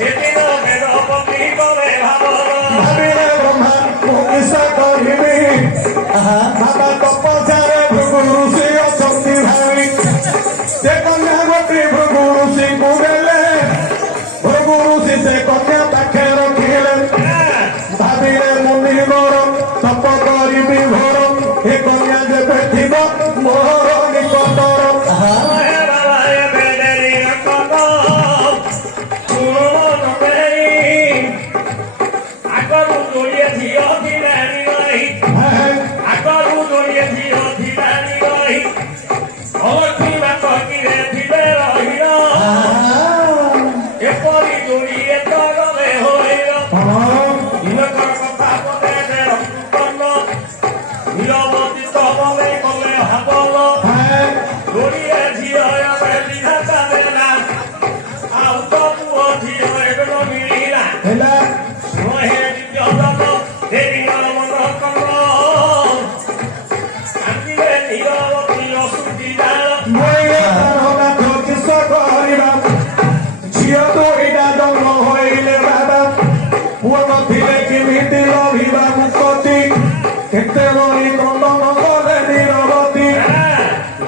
সেদিন বেদপতি বলে ভাবিলে ব্রহ্মা কিস করিবি বাবা তপস্যারে ভৃগু ঋষি অଛନ୍ତି ভাবি ସେ କନ୍ୟା ଗୋଟି ଭୃଗୁ ଋଷିଙ୍କୁ ଦେଲେ ଭୃଗୁ ଋଷି ସେ କନ୍ୟା ପାଖେ ରଖିଲେ ଭାବିଲେ ମୁନି ମୋର ତପ କରିବି ଘୋର ଏ କନ୍ୟା ଯେବେ ଥିବ ମୋର ନିକଟର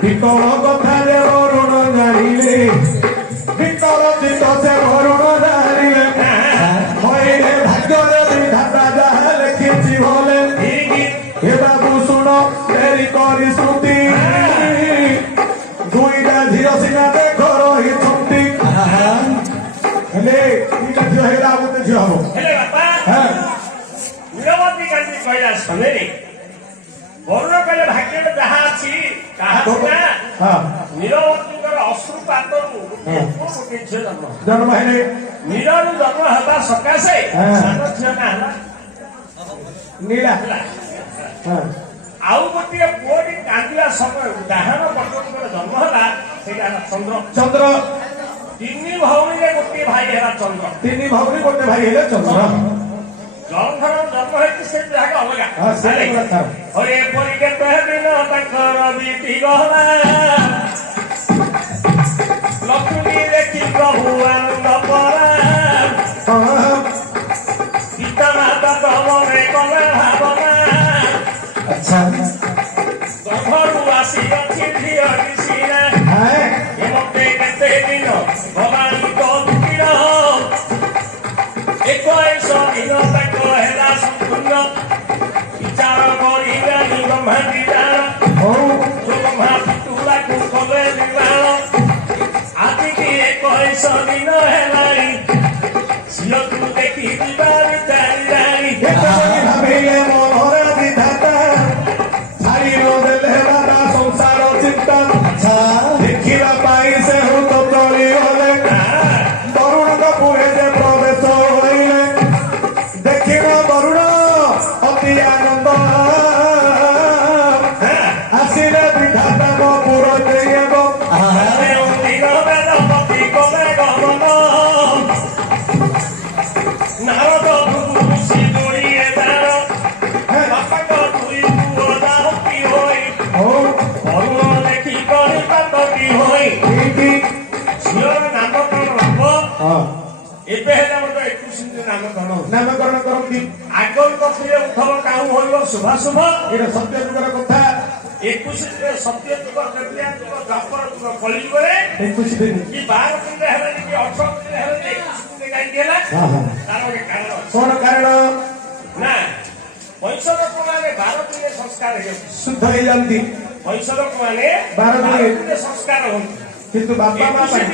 ভিতর কথারে বরুণ জানিলে ভিতর চিত সে বরুণ জানিলে হইলে ভাগ্যরে বিধাতা যাহা লেখিছি বলে হে বাবু শুণ দেরি করি শ্রুতি দুইটা ঝিଅ সিনা ଦେଖ ରହିଛନ୍ତି ହେଲେ ଦୁଇଟା ଝିଅ ହେଇଲା ଆଉ ଗୋଟେ ଝିଅ ହବ ହେଲେ ବାପା ନୀଳବତୀ କାନ୍ତି କହିଲା ସମୟରେ ବରୁଣ କହିଲେ ଭାଗ୍ୟରେ ଯାହା ଅଛି ତାହା ନୀଳବତୀଙ୍କର ଅଶ୍ରୁପାତରୁ ଗୋଟେ ଝିଅ ଜନ୍ମ ହେଲେ ନୀଳରୁ ଜନ୍ମ ହେବା ସକାଶେ ସାନ ଝିଅ ନା ହେଲା ନୀଳା ଆଉ ଗୋଟିଏ ପୁଅଟି କାନ୍ଦିବା ସମୟ ଡାହାଣ ପଟଙ୍କର ଜନ୍ମ ହେଲା ସେଇଟା ହେଲା ଚନ୍ଦ୍ର ଚନ୍ଦ୍ର ତିନି ଭଉଣୀରେ ଗୋଟିଏ ଭାଇ ହେଲା ଚନ୍ଦ୍ର ତିନି ଭଉଣୀ ଗୋଟେ ଭାଇ ହେଲେ ଚନ୍ଦ୍ର ଜଳଧର ଜନ୍ମ ହେଇଛି ସେ ଯାକ ଅଲଗା ଏପରି କେତେ ଦିନ ତାଙ୍କର ବିତି ଗଲା ଲକ୍ଷ୍ମୀ ଦେଖି ପ୍ରଭୁ ଆନନ୍ଦ ପରା ପିତା ମାତା ତମରେ କଲେ ଭାବନା ଗର୍ଭରୁ ଆସିଅଛି ଝିଅ ଋଷିନା ମତେ କେତେ ଦିନ ଭବାନୀଙ୍କ ଦୁଃଖୀର 21 ଦିନ ତାଙ୍କ ହେଲା ସମ୍ପୂର୍ଣ୍ଣ ବିଚାର କରିବାନି ବ୍ରହ୍ମା ବିଚାର ବ୍ରହ୍ମା ପିତୁଳାକୁ କଲେ ନିର୍ମାଣ ଆଜିକି 21 ଦିନ ହେଲାଣି ଝିଅକୁ ଦେଖି ଯିବା ବିଚାରି ଜାଣି ଭାବିଲେ ମନରେ ବିଧାତା ଛାଡ଼ି ନଦେଲେ ବାବା ସଂସାର ଚିନ୍ତା ଦେଖିବା ପାଇଁ ସେ ହୃତ ଚଳିଗଲେ ବରୁଣଙ୍କ ପୁରେ ଯେ ପ୍ରବେଶ ହୋଇଲେ ଦେଖିବ ବରୁଣ ଅତି ଆନନ୍ଦ ଆସିଲେ ବିଧାତା ମୋ ପୁର ଦେଇବ ନାରଦ ଋଷି ଦୋଳିଏ ତାର ବାପାଙ୍କ ଦୁଇ ପୁଅ ଦାହତି ହୋଇ ବରୁଣ ଦେଖି କରି ପାତଟି ହୋଇ ଝିଅର ନାମକରଣ ହବ ଏବେ ହେଲା ଗୋଟେ 21 ନାମକରଣ କରନ୍ତି ଆଗରୁ କରିଥିଲେ ଉଦ୍ଧବ କାଉ ହୋଇବ ଶୁଭାଶୁଭ ଏଇଟା ସତ୍ୟ ଯୁଗର କଥା 21 ସତ୍ୟ ଯୁଗ କଳିଆ ଯୁଗ ଦ୍ୱାପର ଯୁଗ କଳିଯୁଗରେ 21 ଦିନ କି 12 ଦିନରେ ହେଲାନି କି 18 ଦିନରେ ହେଲାନି 21 ଦିନରେ କାହିଁକି ହେଲା ତାର ଗୋଟେ କାରଣ ଅଛି କଣ କାରଣ ନା ବୈଷୟିକ ମାନେ 12 ଦିନରେ ସଂସ୍କାର ହେଇଯାଉଛି ଶୁଦ୍ଧ ହେଇଯାନ୍ତି ବୈଷୟିକ ମାନେ 12 ଦିନରେ ସଂସ୍କାର ହୁଅନ୍ତି କିନ୍ତୁ ବାପା ମା ପାଇଁ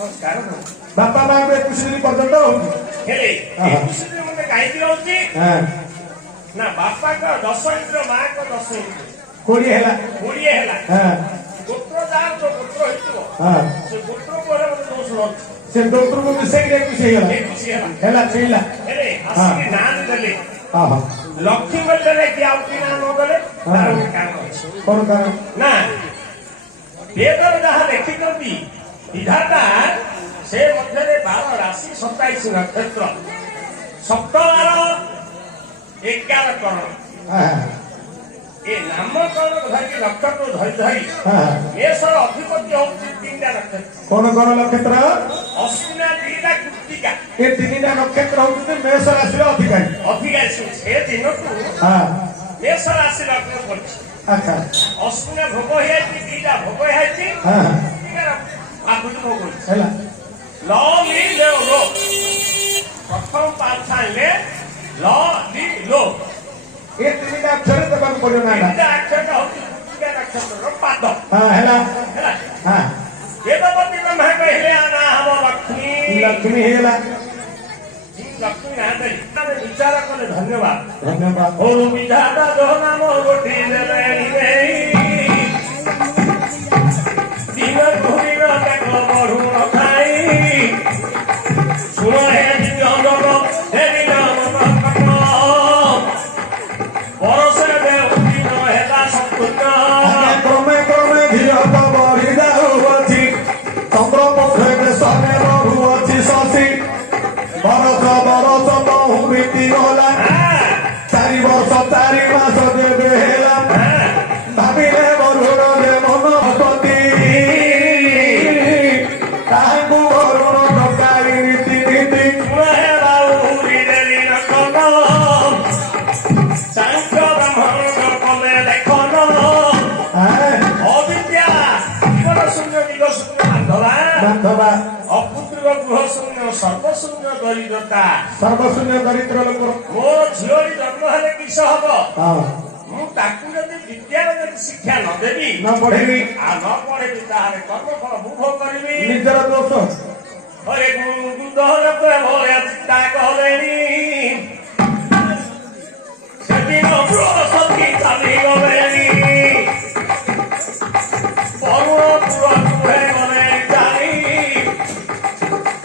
ସଂସ୍କାର ହୁଅନ୍ତି ବାପା ମା 21 ଦିନ ପର୍ଯ୍ୟନ୍ତ ହଉଛି ହେଲେ 21 ଦିନ ମତେ କାହିଁକି ରହୁଛି ନା ବାପାଙ୍କ 10 ଇନ୍ଦ୍ର ମାଙ୍କ 10 ଇନ୍ଦ୍ର 20 ହେଲା ଗୋତ୍ର ଯାହାର ଯୋଉ ଗୋତ୍ର ହେଇଥିବ ସେ ଗୋତ୍ର ପରେ ମତେ ଦୋଷ ରହୁଛି ସେ ଗୋତ୍ରକୁ ମିଶେଇକି 21 ହେଇଗଲା ହେଲା ଛିଲା ହେଲେ ଆସିକି ନାଁ ଦେଲେ ଲକ୍ଷ୍ମୀ ବୋଲେ କି ଆଉ କି ନାଁ ନ ଦେଲେ ତାର ଗୋଟେ କାରଣ ଅଛି କଣ କାରଣ ନା ବେଦରେ ଯାହା ଲେଖିଛନ୍ତି ବିଧାତା ସେ ମଧ୍ୟରେ 12 ରାଶି 27 ନକ୍ଷତ୍ର 17 11 କରଣ ଏ ନାମକରଣ ଧରିକି ନକ୍ଷତ୍ର ଧରି ମେଷର ଅଧିପତି ହଉଛି 3ଟା ନକ୍ଷତ୍ର କଣ କଣ ନକ୍ଷତ୍ର ଅଶ୍ୱିନା 2ଟା ଏ ତିନିଟା ନକ୍ଷତ୍ର ହଉଛନ୍ତି ମେଷ ରାଶିର ଅଧିକାରୀ। ଅଧିକାରୀ ସେ ଦିନଠୁ ହଁ ମେଷ ରାଶି ଲଗ୍ନ ପଡିଛି। ଆଚ୍ଛା ଅଶ୍ୱିନ ଭୋଗ ହେଇଯାଇଛି, ଦିଟା ଭୋଗ ହେଇଯାଇଛି, ହଁ ହଁ ଆଗରୁ ଭୋଗ ହେଇଛି। ହେଲା ଲ ଲି ଲେ ଲୋ ପ୍ରଥମ ପାଠ ଆଣିଲେ ଲ ଲି ଲୋ ଏ ତିନିଟା ଅକ୍ଷର ଦେବାକୁ ପଡିବ ନା ତିନିଟା ଅକ୍ଷର ହଉଛି ଦୁର୍ଗା ନକ୍ଷତ୍ରର ପାଦ ହଁ ହେଲା ହେଲା। ହଁ ବେଦପତି ବ୍ରହ୍ମା କହିଲେ ନା ହବ ଲକ୍ଷ୍ମୀ। ଲକ୍ଷ୍ମୀ ହେଇଗଲା। ଲକ୍ଷ୍ମୀ ନା ଦେଲି ଆମେ ବିଚାର କଲେ ଧନ୍ୟବାଦ। ଧନ୍ୟବାଦ। ଓରୁ ବିଧାତା ଯୋ ନାମ ଗୋଟି ଦେଲେ ଦିନ କୁଡ଼ିର ତାକ ବଢୁ ନଥାଇ ଶୁଣ ହେ ଜଗତ ହେ ବରଷେ ଦିନ ହେଲା ସମ୍ପୂର୍ଣ୍ଣ କ୍ରମେ କ୍ରମେ ଝିଅ ତ ବଢି ଯାଉଅଛି ଚନ୍ଦ୍ର ପକ୍ଷେ ଦେଶରେ ରହୁଅଛି ଶଶୀ ବରଷ ବରଷ ବହୁ ବିତି ଗଲା 4 ବର୍ଷ 4 ମାସ ଯେବେ ହେଲା ଭାବିଲେ ବରୁଣ ଯେ ମନପତି ତାହାକୁ ବରୁଣ ଡକାଇ ନୀତି ନୀତି ହେ ବାଉରି ଦେଲି ନକନ ସାଂଖ୍ୟ ବ୍ରାହ୍ମଣ କଲେ ଲେଖନ ଅବିଦ୍ୟା ଜୀବନ ଶୂନ୍ୟ ଦିଗ ଶୂନ୍ୟ ବାନ୍ଧବା ଅପୁତ୍ରିକ ଗୃହ ଶୂନ୍ୟ ସର୍ବଶୂନ୍ୟ ଦରିଦ୍ରତା ସର୍ବଶୂନ୍ୟ ଦରିଦ୍ର ଲୋକ ମୋର ଝିଅଟି ଜନ୍ମ ହେଲେ କିସ ହବ? ହଁ ମୁଁ ତାକୁ ଯଦି ବିଦ୍ୟାର ଯଦି ଶିକ୍ଷା ନ ଦେବି ନ ପଢେଇବି ଆଉ ନ ପଢେଇବି ତାହେଲେ କର୍ମଫଳ ମୁଁ ଭୋଗ କରିବି। ନିଜର ଦୋଷ ହରେ ଗୁରୁଦ ଭଳିଆ ଚିନ୍ତା କଲେଣି ସେଦିନ ବୃହସ୍ପତି ଚାଲିଗଲେଣି ବରୁଣ ପୁର କୁହେ ଗଲେ ଚାଲି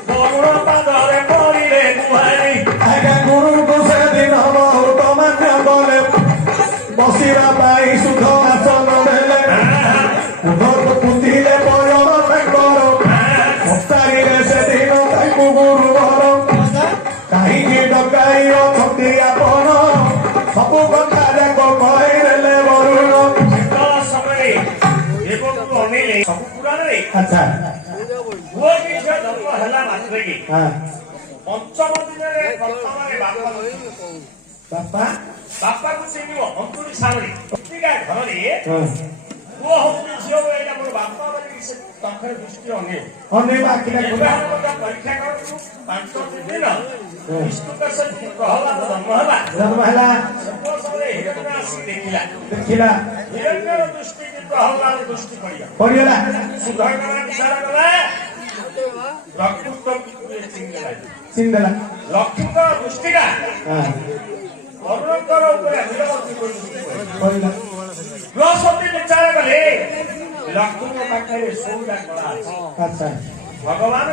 ବରୁଣ ପାଦରେ ପଡ଼ିଲେ କୁହାରି ଆଜ୍ଞା ଗୁରୁଙ୍କୁ ସେଦିନ ବହୁତ ମାନ୍ୟ କଲେ ବସିବା ପାଇଁ ସୁଧ ଆସନ ଦେଲେ ଉଧକୁ ପୁତିଲେ ବୟର ତାଙ୍କର ପଚାରିଲେ ସେଦିନ ତାକୁ ଗୁରୁବର କାହିଁକି ଡକାଇ ଅଛନ୍ତି ଆପଣ ସବୁ କଥା ଯାକ କହିଦେଲେ ବରୁଣ ସମୟରେ ଦେବକୁ ଅନେଇଲେ ସବୁ ପୁରାଣରେ ଆଚ୍ଛା ପୁଅ କି ଝିଅ ଜନ୍ମ ହେଲା ମାତ୍ରକେ ହଁ ପଞ୍ଚମ ଦିନରେ ପ୍ରଥମରେ ବାପା ବାପାକୁ ଚିହ୍ନିବ ଅନ୍ତୁଳି ସାମରି ପ୍ରତିକା ଘରରେ ହଁ ପୁଅ ହଉଛି ଝିଅ ଏଇଟା ମୋର ବାପା ବୋଲି ସେ ପାଖରେ ଦୃଷ୍ଟି ଅନେଇବ। ଅନେକ ଆଖିଟା ବ୍ୟବହାର ମଧ୍ୟ ପରୀକ୍ଷା କରନ୍ତୁ 5 ଦିନ ବିଷ୍ଣୁଙ୍କ ସହିତ ପ୍ରହ୍ଲାଦ ଜନ୍ମ ହେଲା ଜନ୍ମ ହେଲା ସମୟରେ ହିରଣ୍ୟ ଆସି ଦେଖିଲା ଦେଖିଲା ହିରଣ୍ୟର ଦୃଷ୍ଟି ପ୍ରହ୍ଲାଦ ଦୃଷ୍ଟି ପଡ଼ିଲା ପଡିଗଲା ସୁଧର୍ମା ବିଚାର କଲା ଚିନ୍ଦେଲା ଲକ୍ଷ୍ମୀଙ୍କର ଦୃଷ୍ଟିଟା ହଁ ଅରୁଣଙ୍କର ଉପରେ ପଡିଲା ବୃହସ୍ପତି ବିଚାର କଲେ ଲକ୍ଷ୍ମୀଙ୍କ ପାଖରେ ସୌଦା କଳା ଅଛି ଆଚ୍ଛା ଭଗବାନ